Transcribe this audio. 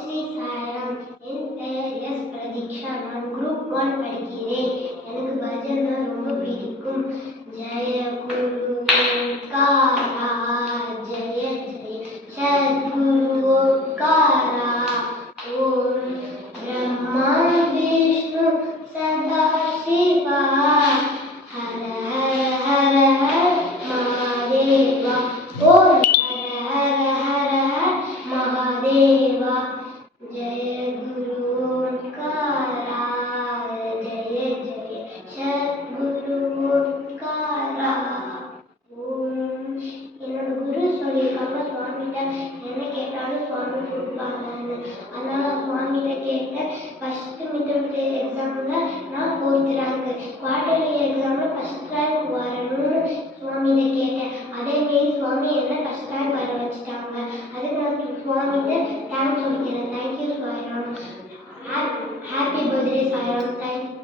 ஸ்ரீ சாய்ராம். என் பெயர் எஸ் பிரதீக்ஷா. நான் குரூப் 1 படிக்கிறேன். எனக்கு பஜன் தான் ரொம்ப பிடிக்கும். ஜெய குரு ஓம்காரா, ஜெய ஜெய சத்குரு ஓம்காரா. ஓம் பிரம்மா விஷ்ணு சதா சிவா, ஹர ஹர ஹர மகாதேவா. ஓம் महादेवा. जय गुरु ओंकारा, जय जय सद्गुरु ओंकारा. என்னோட குரு சொல்லியிருக்காங்க சுவாமிகிட்ட என்ன கேட்டாலும் சுவாமி கொடுப்பாங்கன்னு. அதனால சுவாமிகிட்ட கேட்டேன். ஃபர்ஸ்ட் மிட் எக்ஸாமில் நான் 4th ரேங்க், குவார்டர்லி எக்ஸாமில் ஃபர்ஸ்ட் ரேங்க் வரணும்னு சுவாமிகிட்ட கேட்டேன். அதேமாரி சுவாமி என்ன ஃபர்ஸ்ட் ரேங்க் வர வச்சுட்டாங்க. அதுக்கு நான் சுவாமிகிட்ட தேங்க்ஸ் சொல்லிக்கிறேன். Thank you Sairam. Happy birthday Sairam. Thank you.